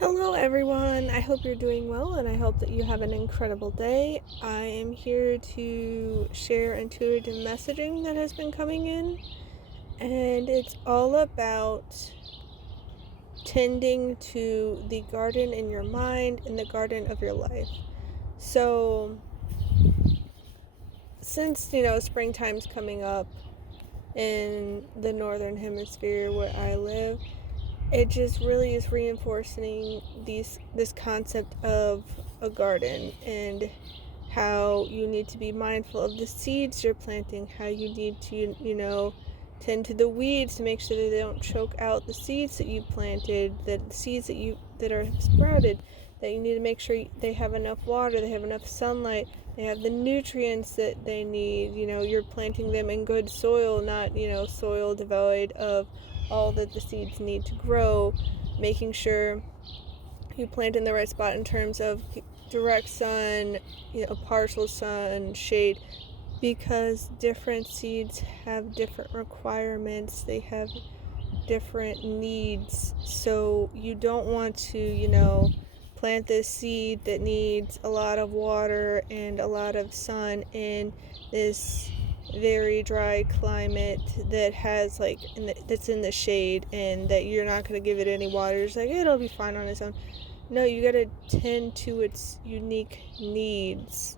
Hello, everyone. I hope you're doing well and I hope that you have an incredible day. I am here to share intuitive messaging that has been coming in, and it's all about tending to the garden in your mind and the garden of your life. So, since springtime's coming up in the northern hemisphere where I live, it just really is reinforcing this concept of a garden and how you need to be mindful of the seeds you're planting, how you need to tend to the weeds to make sure that they don't choke out the seeds that you planted, that the seeds that are sprouted, that you need to make sure they have enough water, they have enough sunlight, they have the nutrients that they need. You're planting them in good soil, not soil devoid of all that the seeds need to grow, making sure you plant in the right spot in terms of direct sun, partial sun, shade, because different seeds have different requirements, they have different needs. So you don't want to, plant this seed that needs a lot of water and a lot of sun in this very dry climate that has that's in the shade, and that you're not going to give it any water. It's like it'll be fine on its own. No, you got to tend to its unique needs,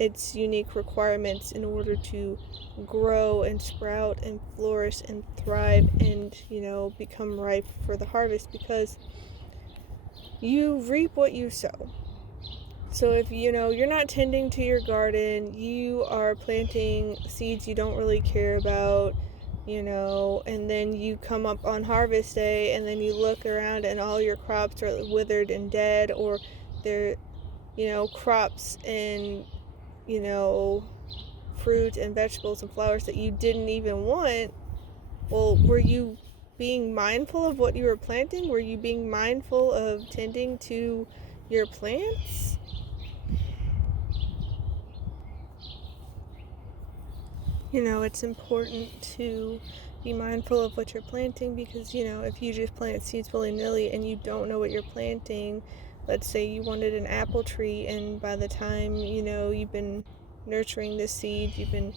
its unique requirements in order to grow and sprout and flourish and thrive and become ripe for the harvest, because you reap what you sow. So if you're not tending to your garden, you are planting seeds you don't really care about, and then you come up on harvest day and then you look around and all your crops are withered and dead, or they're crops and fruit and vegetables and flowers that you didn't even want. Well, were you being mindful of what you were planting? Were you being mindful of tending to your plants? It's important to be mindful of what you're planting, because if you just plant seeds willy-nilly and you don't know what you're planting, let's say you wanted an apple tree, and by the time you've been nurturing the seed, you've been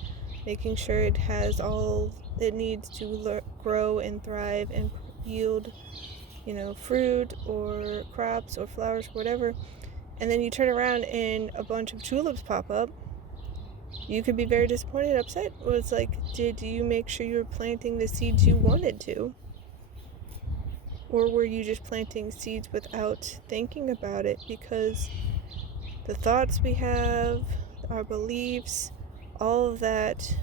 making sure it has all it needs to grow and thrive and yield fruit or crops or flowers, whatever, and then you turn around and a bunch of tulips pop up, you could be very disappointed, upset. Well, it's like, did you make sure you were planting the seeds you wanted to? Or were you just planting seeds without thinking about it? Because the thoughts we have, our beliefs, all of that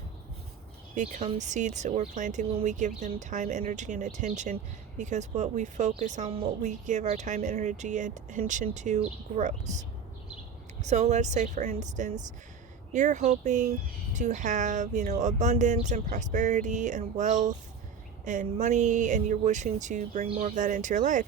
becomes seeds that we're planting when we give them time, energy, and attention. Because what we focus on, what we give our time, energy, and attention to grows. So let's say, for instance, you're hoping to have, abundance and prosperity and wealth and money, and you're wishing to bring more of that into your life.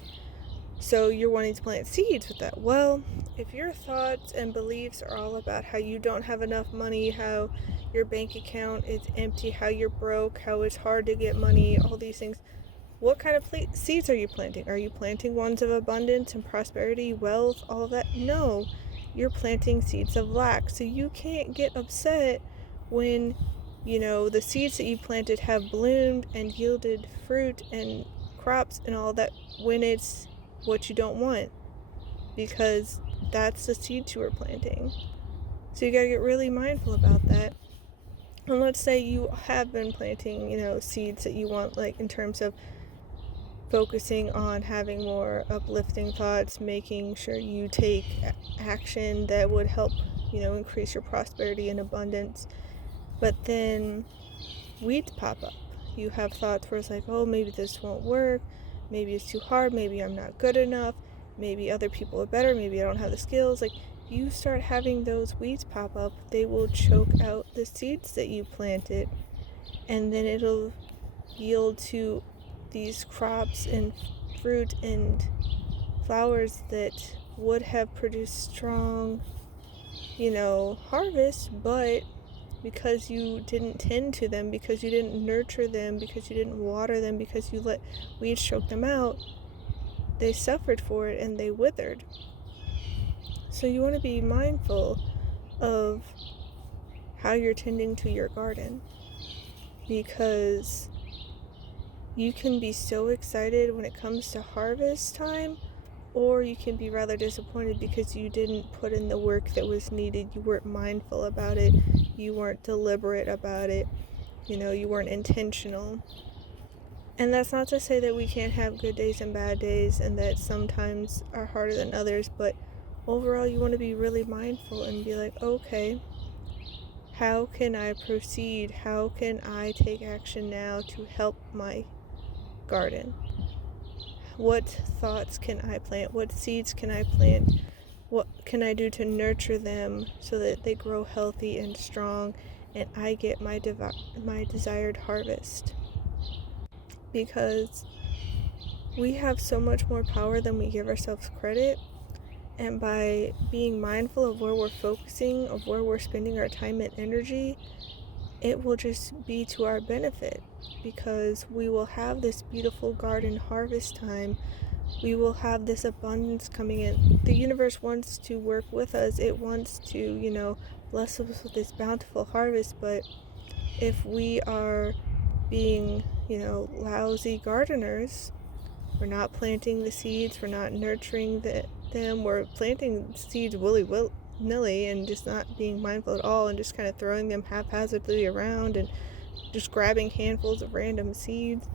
So you're wanting to plant seeds with that. Well, if your thoughts and beliefs are all about how you don't have enough money, how your bank account is empty, how you're broke, how it's hard to get money, all these things, what kind of seeds are you planting? Are you planting ones of abundance and prosperity, wealth, all of that? No. You're planting seeds of lack. So you can't get upset when the seeds that you planted have bloomed and yielded fruit and crops and all that, when it's what you don't want, because that's the seeds you were planting. So you got to get really mindful about that. And let's say you have been planting seeds that you want, like in terms of focusing on having more uplifting thoughts, making sure you take action that would help, increase your prosperity and abundance. But then weeds pop up. You have thoughts where it's like, oh, maybe this won't work, maybe it's too hard, maybe I'm not good enough, maybe other people are better, maybe I don't have the skills. Like, you start having those weeds pop up, they will choke out the seeds that you planted, and then it'll yield to these crops and fruit and flowers that would have produced strong, harvest, but because you didn't tend to them, because you didn't nurture them, because you didn't water them, because you let weeds choke them out, they suffered for it and they withered. So you want to be mindful of how you're tending to your garden, because you can be so excited when it comes to harvest time, or you can be rather disappointed because you didn't put in the work that was needed. You weren't mindful about it. You weren't deliberate about it. You weren't intentional. And that's not to say that we can't have good days and bad days, and that sometimes are harder than others, but overall you want to be really mindful and be like, okay, how can I proceed? How can I take action now to help my garden? What thoughts can I plant? What seeds can I plant? What can I do to nurture them so that they grow healthy and strong and I get my desired harvest? Because we have so much more power than we give ourselves credit, and by being mindful of where we're focusing, of where we're spending our time and energy, it will just be to our benefit, because we will have this beautiful garden harvest time. We will have this abundance coming in. The universe wants to work with us. It wants to, bless us with this bountiful harvest. But if we are being, lousy gardeners, we're not planting the seeds, we're not nurturing them, we're planting seeds willy-nilly and just not being mindful at all, and just kind of throwing them haphazardly around and just grabbing handfuls of random seeds,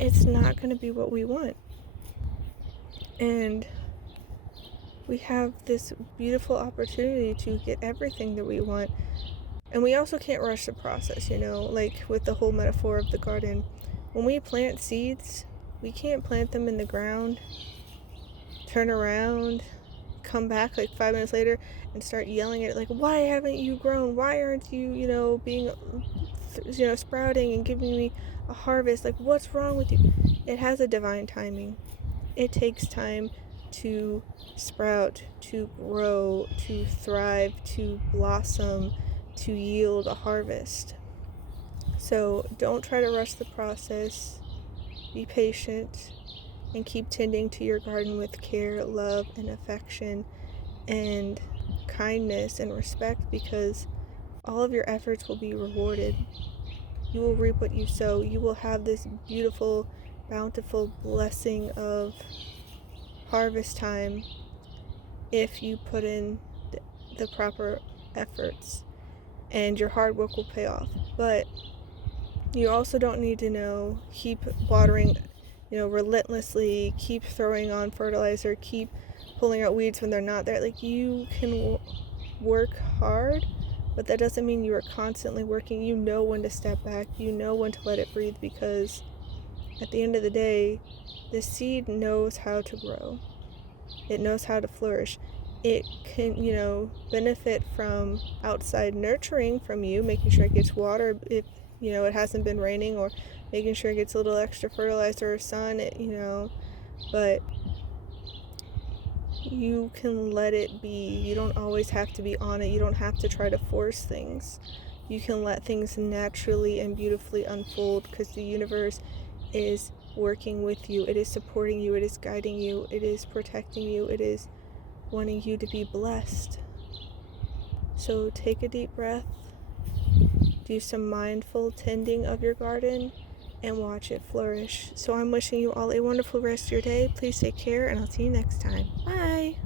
it's not going to be what we want. And we have this beautiful opportunity to get everything that we want. And we also can't rush the process, like with the whole metaphor of the garden. When we plant seeds, we can't plant them in the ground, turn around, come back like 5 minutes later and start yelling at it like, why haven't you grown? Why aren't you, being, sprouting and giving me a harvest? Like, what's wrong with you? It has a divine timing. It takes time to sprout, to grow, to thrive, to blossom, to yield a harvest. So don't try to rush the process. Be patient and keep tending to your garden with care, love, and affection, and kindness and respect, because all of your efforts will be rewarded. You will reap what you sow. You will have this beautiful, bountiful blessing of harvest time if you put in the proper efforts, and your hard work will pay off. But you also don't need to keep watering, relentlessly, keep throwing on fertilizer, keep pulling out weeds when they're not there. Like, you can work hard, but that doesn't mean you are constantly working. You know when to step back. You know when to let it breathe, because at the end of the day, the seed knows how to grow. It knows how to flourish. It can, benefit from outside nurturing from you, making sure it gets water if, it hasn't been raining, or making sure it gets a little extra fertilizer or sun, but you can let it be. You don't always have to be on it. You don't have to try to force things. You can let things naturally and beautifully unfold, because the universe is working with you. It is supporting you. It is guiding you. It is protecting you. It is wanting you to be blessed. So take a deep breath, do some mindful tending of your garden, and watch it flourish. So I'm wishing you all a wonderful rest of your day. Please take care, and I'll see you next time. Bye!